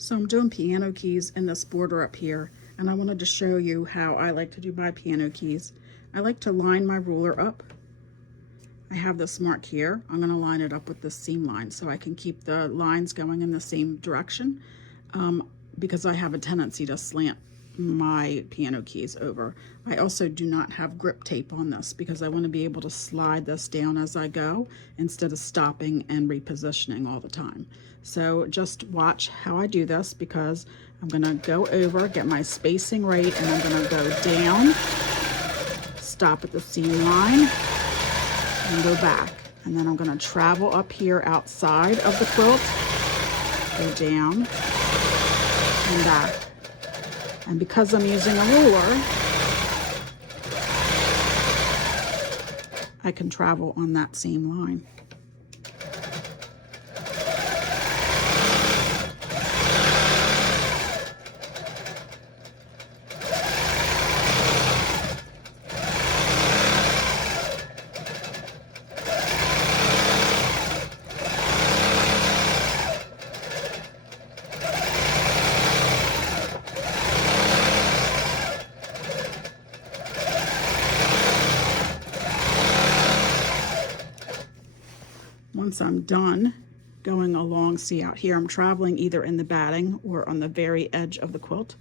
So I'm doing piano keys in this border up here, and I wanted to show you how I like to do my piano keys. I like to line my ruler up. I have this mark here. I'm going to line it up with this seam line so I can keep the lines going in the same direction, because I have a tendency to slant my piano keys over. I also do not have grip tape on this because I want to be able to slide this down as I go instead of stopping and repositioning all the time. So just watch how I do this, because I'm going to go over, get my spacing right, and I'm going to go down, stop at the seam line, and go back. And then I'm going to travel up here outside of the quilt, go down and back. And because I'm using a ruler, I can travel on that same line. Once I'm done going along, see out here, I'm traveling either in the batting or on the very edge of the quilt.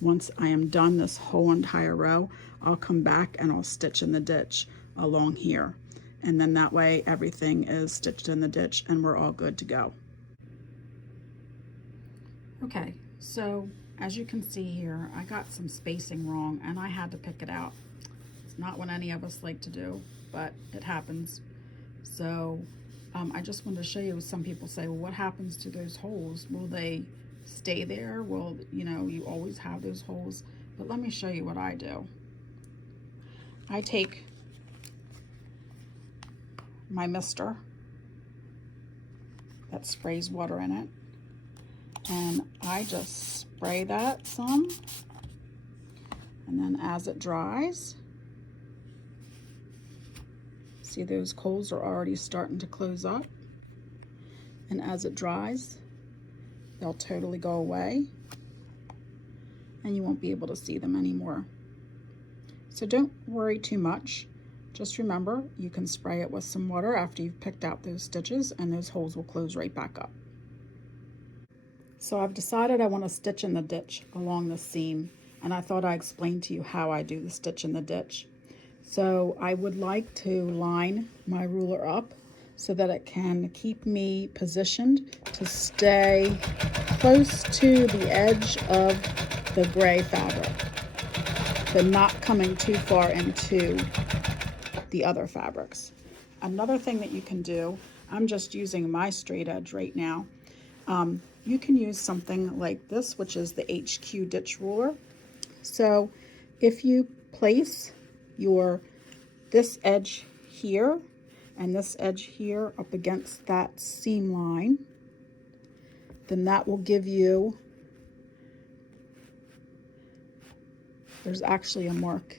Once I am done this whole entire row, I'll come back and I'll stitch in the ditch along here. And then that way everything is stitched in the ditch and we're all good to go. Okay, so as you can see here, I got some spacing wrong and I had to pick it out. It's not what any of us like to do, but it happens. So I just wanted to show you, some people say, well, what happens to those holes? Will they stay there? Will, you always have those holes? But let me show you what I do. I take my mister that sprays water in it, and I just spray that some, and then as it dries, see those holes are already starting to close up, and as it dries they'll totally go away and you won't be able to see them anymore. So don't worry too much. Just remember, you can spray it with some water after you've picked out those stitches and those holes will close right back up. So I've decided I want to stitch in the ditch along the seam, and I thought I'd explain to you how I do the stitch in the ditch. So I would like to line my ruler up so that it can keep me positioned to stay close to the edge of the gray fabric, but not coming too far into the other fabrics. Another thing that you can do, I'm just using my straight edge right now. You can use something like this, which is the HQ ditch ruler. So if you place this edge here and this edge here up against that seam line, then that will give you, there's actually a mark,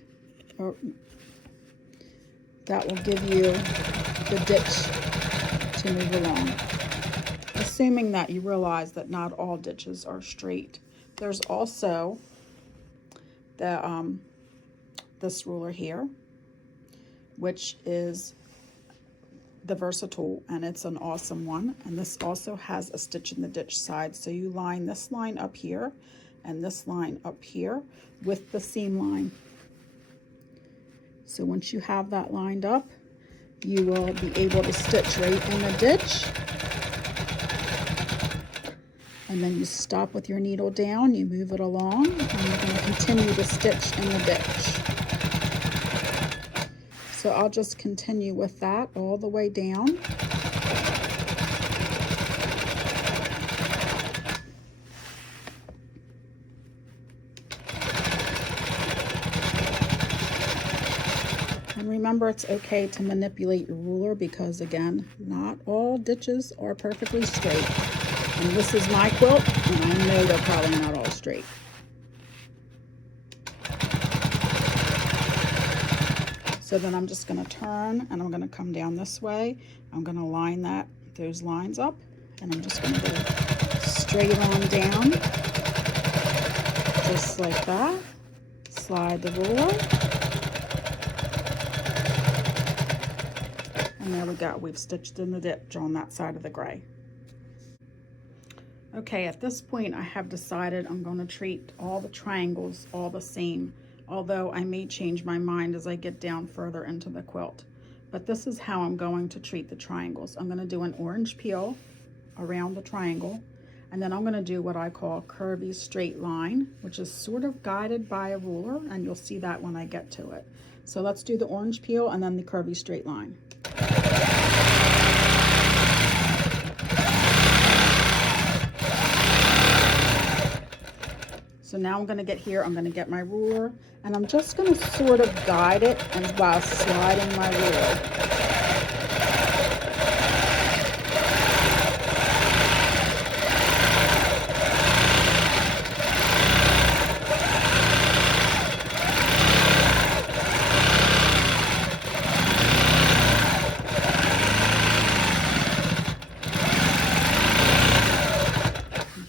that will give you the ditch to move along. Assuming that you realize that not all ditches are straight. There's also the this ruler here, which is the Versatile, and it's an awesome one. And this also has a stitch in the ditch side. So you line this line up here and this line up here with the seam line. So once you have that lined up, you will be able to stitch right in the ditch. And then you stop with your needle down, you move it along, and you're going to continue to stitch in the ditch. So I'll just continue with that all the way down. And remember, it's okay to manipulate your ruler because, again, not all ditches are perfectly straight. And this is my quilt, and I know they're probably not all straight. So then I'm just going to turn and I'm going to come down this way. I'm going to line those lines up, and I'm just going to go straight straight on down, just like that. Slide the ruler. And there we go. We've stitched in the ditch on that side of the gray. Okay, at this point I have decided I'm going to treat all the triangles all the same, although I may change my mind as I get down further into the quilt. But this is how I'm going to treat the triangles. I'm going to do an orange peel around the triangle, and then I'm going to do what I call curvy straight line, which is sort of guided by a ruler, and you'll see that when I get to it. So let's do the orange peel and then the curvy straight line. So now I'm going to get here, I'm going to get my ruler, and I'm just going to sort of guide it and while sliding my ruler.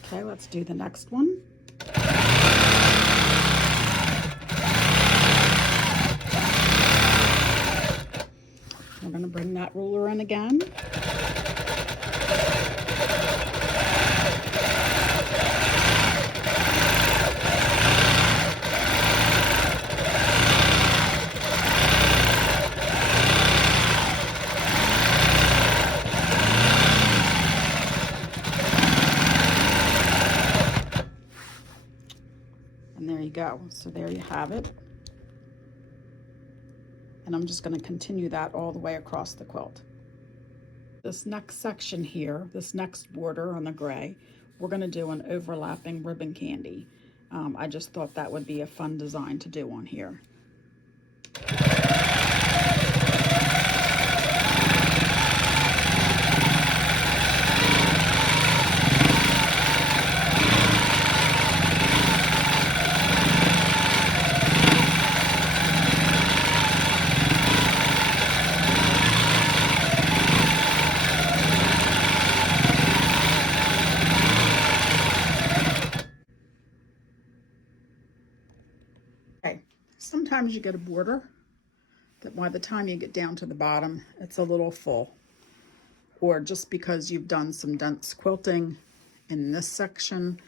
Okay, let's do the next one. We're going to bring that ruler in again. And there you go. So there you have it. And I'm just going to continue that all the way across the quilt. This next section here, this next border on the gray, we're going to do an overlapping ribbon candy. I just thought that would be a fun design to do on here. Sometimes you get a border that by the time you get down to the bottom, it's a little full. Or just because you've done some dense quilting in this section,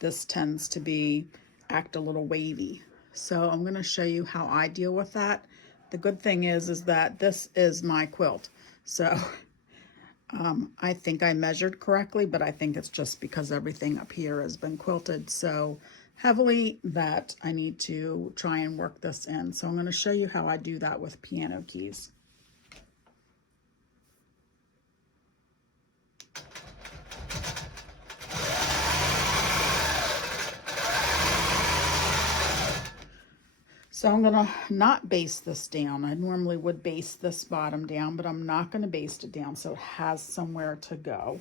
this tends to act a little wavy. So I'm going to show you how I deal with that. The good thing is that this is my quilt. So I think I measured correctly, but I think it's just because everything up here has been quilted so heavily that I need to try and work this in. So I'm going to show you how I do that with piano keys. So I'm going to not baste this down. I normally would baste this bottom down, but I'm not going to baste it down so it has somewhere to go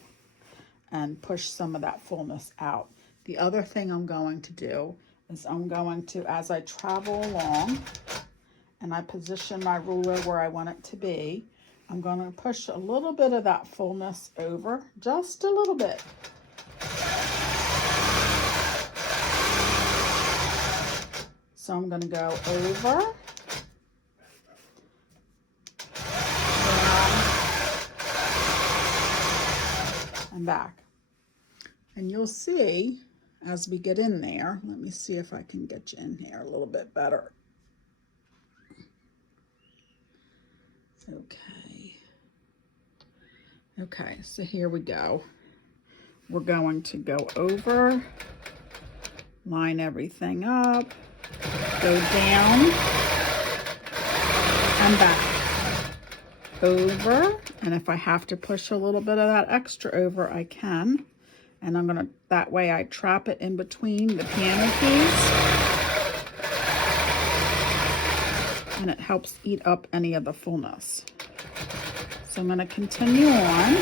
and push some of that fullness out. The other thing I'm going to do is I'm going to, as I travel along and I position my ruler where I want it to be, I'm going to push a little bit of that fullness over, just a little bit. So I'm going to go over, down, and back. And you'll see as we get in there, let me see if I can get you in here a little bit better. Okay, so here we go. We're going to go over, line everything up, go down and back, over, and if I have to push a little bit of that extra over, I can. And I'm gonna, that way I trap it in between the piano keys and it helps eat up any of the fullness. So I'm gonna continue on.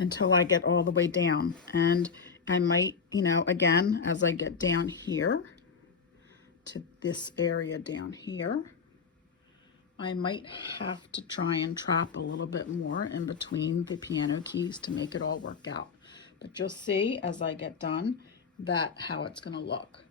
until I get all the way down. And I might, you know, again, as I get down here to this area down here, I might have to try and trap a little bit more in between the piano keys to make it all work out. But you'll see as I get done that how it's going to look.